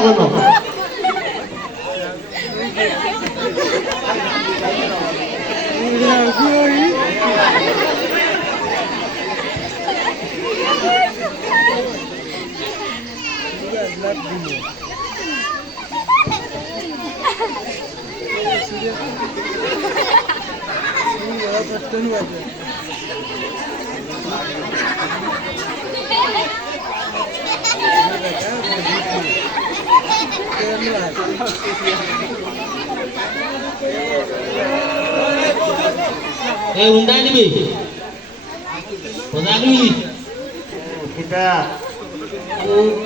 এখনো undang ni be Pagani kita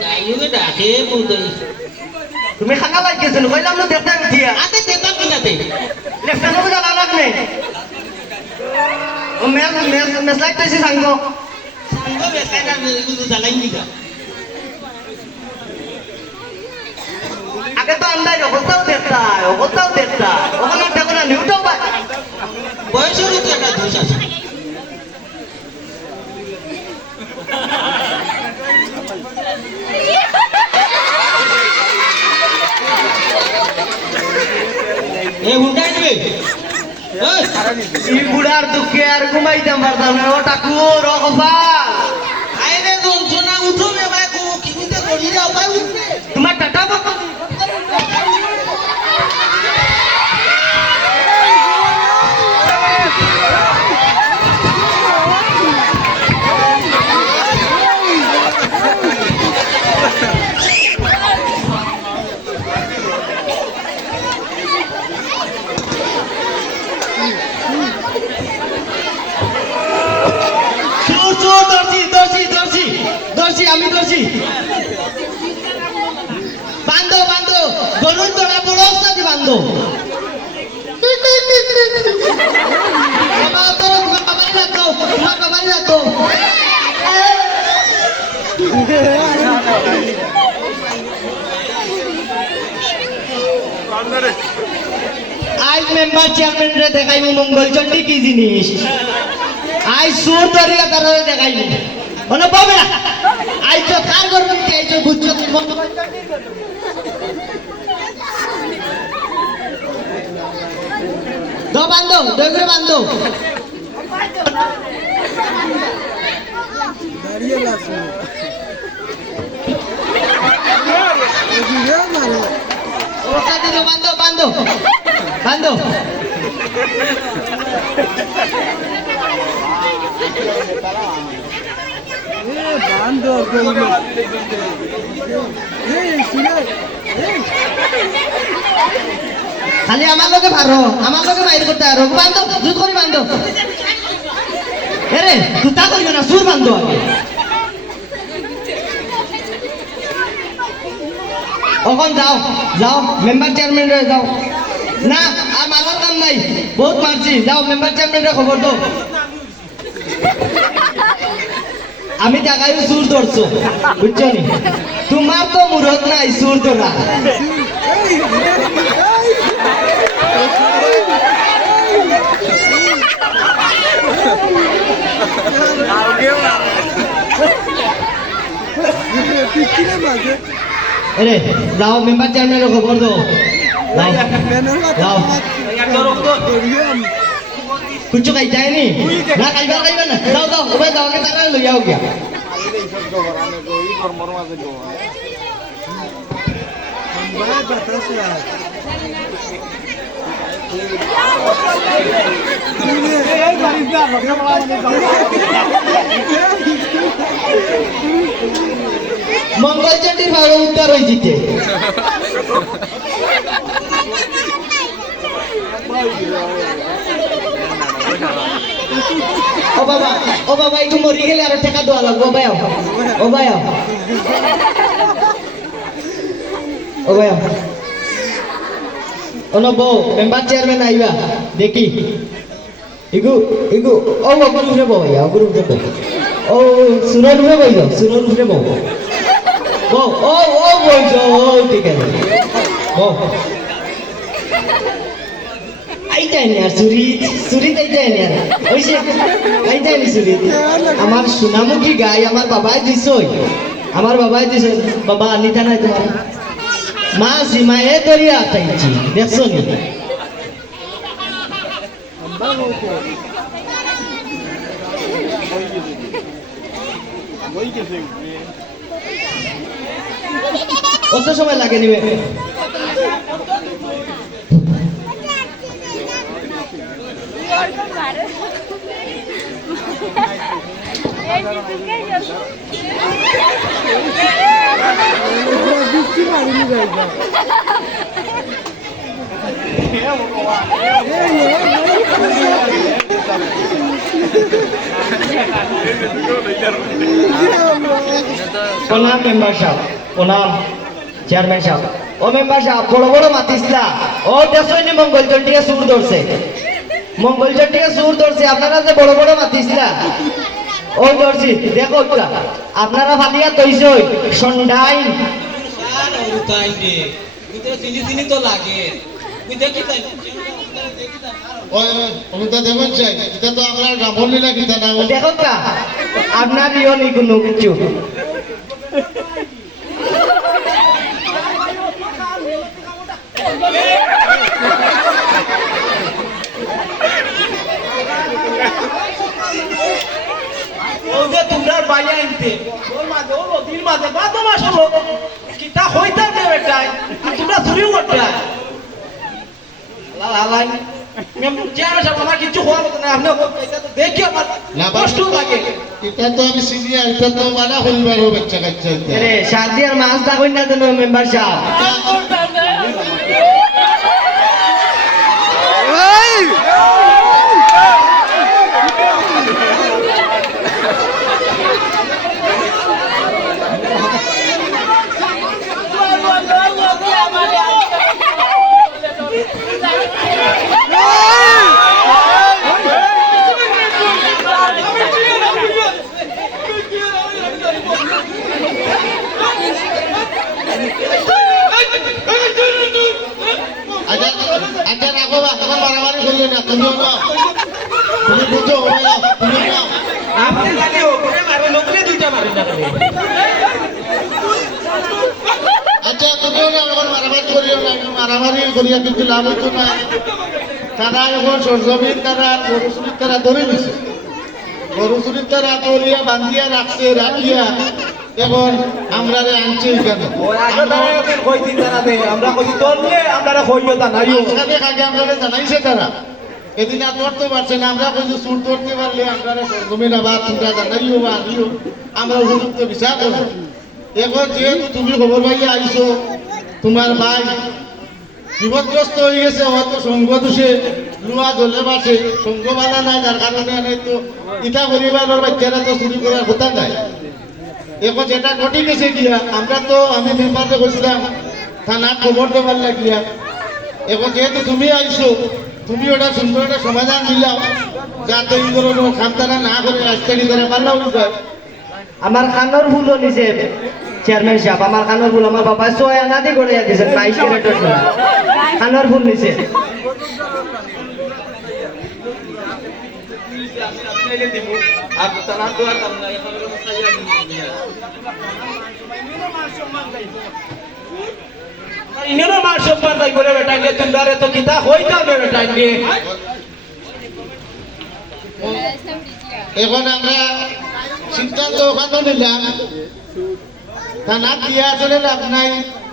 kayu ke dah ke pun তুমি খানা লাগিয়েছো কইলাম না দেখতে দিয়া ate teta kinate লেফটানো বুঝা লাগ নে ও মেস লাইতেছি সাঙ্গ sanggo biasa itu salahin juga আগে তো আন্দাজ কোথাও দেখতা ওখানে দেখো না নিউটাও বা বয়সের তো একটা দোষ আছে এ হুন্ডা নিবে এই বুড়ার দুঃখে আর ঘুমাইতাম পারতাম না ও ঠাকুর ও গোপাল আইরে লোকজনা উঠবে ভাই কিমিতে করি রে ভাই উঠবে তোমার টাটা বাবা দর্শি আমি দর্শি বান্ধো গরুর তোলা বড় অবস্থাতে বান্ধো তোমার বাবারই রাখো আজ মেম্বার চেয়ারম্যান রে দেখাইবো মঙ্গলচন্ডী কি জিনিস আজ সুর ধরিয়া তারা দেখাইবো বলো পাবে না আইছো কার করবি আইছো বুঝছো দো বান্ধো দইরে বান্ধো দাঁড়িয়ে লাসো ওটা দিলো বান্ধো খালি আমার লোকে ভালো আমার লোকে বাইর করতে আর বান্ধব দুধ করে বান্ধব এরে তুতা করিও না সুর বান্ধব আগে ওখান যাও মেম্বার চেয়ারম্যান রে যাও না আর মারার কাম নাই বহুত মারছি যাও মেম্বার চেয়ারম্যান রে খবর দাও আমি দেখাইও সুর ধরছো বুঝছো নি তোমার তো মুরত নাই সুর ধরা আরে যাও মেম্বার চেয়ারম্যানের খবর দাও যাও कुछ खाई जाए नहीं ना खाई ना जाओ ओबे जाओ के तारा ले आओ क्या मंगल चंडी भाड़ो उतर होई जीते ও বাবা একটু মরি গেলে আর টাকা দেওয়া লাগবে ও ভাই ও বউ মেম্বার চেয়ারম্যান আইবা দেখি ইগু ও গুরু রে বউ গুরু রে বউ ও সুরন রে বউ ও বলছো ও ঠিক আছে বউ আইতাইনি আর সুরি আইতাইনি আর ওইসে আইতাইনি সুরি আমার সোনামুখী গাই আমার বাবাই দিছই বাবা নিতা নাই তোমার মা সীমায়ে দরিয়া আতাইছি দেখছো নি কত সময় লাগে নিবে প্রণাম মেম্বার সাহেব প্রণাম চেয়ারম্যান সাহেব ও মেম্বার সাহেব বড় বড় মাতিসলা ও দেশনি মঙ্গলচন্ডিকে সুর ধরছে মঙ্গলচন্ডিকে সুর ধরছে আপনারা যে বড় বড় মাতিসলা ও ধরছি দেখো আপনারা ফালিয়া তৈছই সন্ডাইন দেখো আপনার ইয়ে নেই কোনো কিছু তোমরা বাইরে আনতে ওর মাঝে ও নদীর মাঝে বা তোমার সব কিতা হইতাম না বেটাই আর তোমরা চুরিও করতে লালাই আমার কিছু হওয়ার মতো না আপনি দেখি আমার কষ্ট লাগে এটা তো আমি সিনিয়র এটা তো মানা হইবার বাচ্চা কাচ্চা রে শাদি আর মাছ থাকুন না দেন মেম্বার সাহেব আচ্ছা রাখো বা তোমার মারামারি করলে না তুমি তুমি বুঝো তুমি আপনি জানি ওপরে মারে লোকরে দুইটা মারে না আচ্ছা তুমিও না এখন মারামারি করিও না মারামারি করিয়া কিন্তু লাভ হইতো না তারা এখন সরজমিন তারা গরু চুরির তারা ধরে দিছে গরু চুরির তারা ধরিয়া বান্ধিয়া রাখছে রাখিয়া এখন আমরা আনছি এখানে আমরা কইছি তোরলে আমরা কইও তা নাই আগে আমরা জানাইছে তারা এদিন আর ধরতে পারছে না আমরা কইছি সুর ধরতে পারলে আমরা সরজমিন আবার তোমরা জানাইও বা আনিও আমরা উপযুক্ত বিচার করবো এখন যেহেতু তুমি খবর পাইয়া আইছো তোমার ভাই বিপদগ্রস্ত হয়ে গেছে হয়তো সঙ্গ দোষে লুয়া জ্বলে বাসে সঙ্গ বানা নাই যার কারণে নাই তো ইটা পরিবারের বাচ্চারা তো চুরি করার কথা নাই এখন যেটা ঘটে গেছে গিয়া আমরা তো আমি মেম্বারকে বলছিলাম থানার খবর দেবার লাগিয়া এখন যেহেতু তুমি আইছো তুমি ওটা সুন্দর একটা সমাধান দিলাম যাতে এই ধরনের খামতারা না করে রাস্তাটি করে পারলাম আমার কানোর ফুলও নিছে চেয়ারম্যান সাহেব আমার কানোর ফুল আমার বাবা 6 আনা দিয়ে গড়িয়া দিয়েছেন 22 ক্যারেটের সোনা কানোর ফুল নিছে ইনেরও মার সম্মান তাই বলে বেটাইলে তোমরা তো কিতা হইতা বেটাইলে এখন আমরা সিদ্ধান্ত ওখানে নিলাম থানা দিয়া আসলে লাভ নাই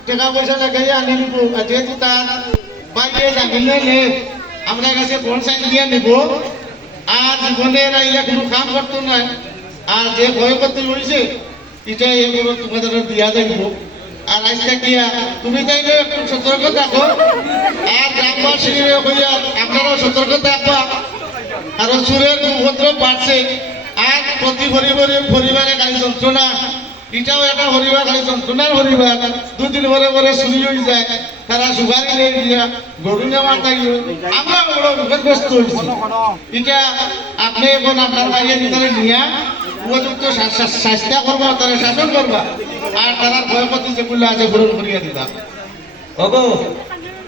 টাকা পয়সা লাগাই আনি নিব আর যেহেতু তার বাইরে জামিনে নেই আমরা কাছে কোন সাইন দিয়ে নিব আর জীবনে আইলে কোনো কাম করতো না আর যে ভয় করতে রয়েছে এটা এগুলো তোমাদের দিয়া দেখবো আর আজকে দিয়া তুমি তাইলে একটু সতর্ক থাকো আর গ্রামবাসী হইয়া আপনারাও সতর্ক থাকবা আর সুরের উপদ্রব বাড়ছে আর প্রতি পরিবারে খালি যন্ত্রণা এটাও একটা পরিবার খালি যন্ত্রণার পরিবার দুদিন পরে চুরি হয়ে যায় তারা সুগারি নিয়ে দিয়া গরু নেওয়ার থাকলে আমরা বড় বিপদগ্রস্ত হয়েছি এটা আপনি এখন আপনার বাইরের ভিতরে নিয়ে উপযুক্ত চেষ্টা করবা তারা শাসন করবা আর তারা ভয়পতি যেগুলো আছে গ্রহণ করিয়া দিতাম ওগো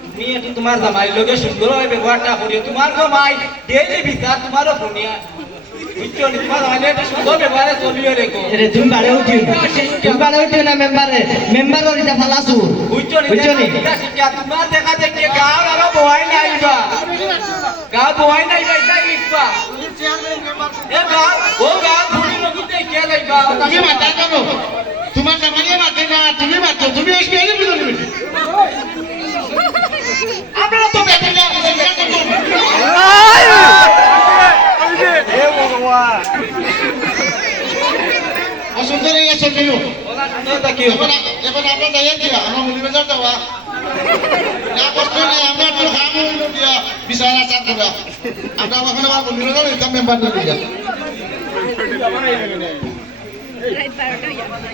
তুমি এটি তোমার জামাই লোকে সুন্দর হয় ব্যবহারটা করিও তোমার জামাই ডেইলি বিচার তোমারও শুনিয়া বুঝছো নি তোমার মানে এটা সুন্দর ব্যাপারে চলিয়ে রেখো রে তুমি বাড়ে উঠিও না তুমি বাড়ে উঠিও না মেম্বার ওরিটা ফালাসু বুঝছো নি বুঝছো নি শিক্ষা তোমার দেখা দেখে গাঁও আরো বহাই নাই বা গাঁও বহাই নাই বা এটা ইটবা এ গাঁও ও গাঁও ফুলি নদীতে কে লাইবা তুমি মাতা কেন তোমার জামাইয়ে মাতে না তুমি মাতো তুমি এসে এনে বুঝো নি আপনারা তো বেটে না অসুন্দর এই আছে কেন ওলা সুন্দর কি এখন আমরা যাইয়া দিয়া আমরা মুলি বাজার যাওয়া না কষ্ট নেই আমরা তো খাম হইল দিয়া বিছানা চার করা আমরা ওখানে আমার মুলি বাজার ইনকাম মেম্বার নিয়ে দিয়া Right, Bardo, yeah.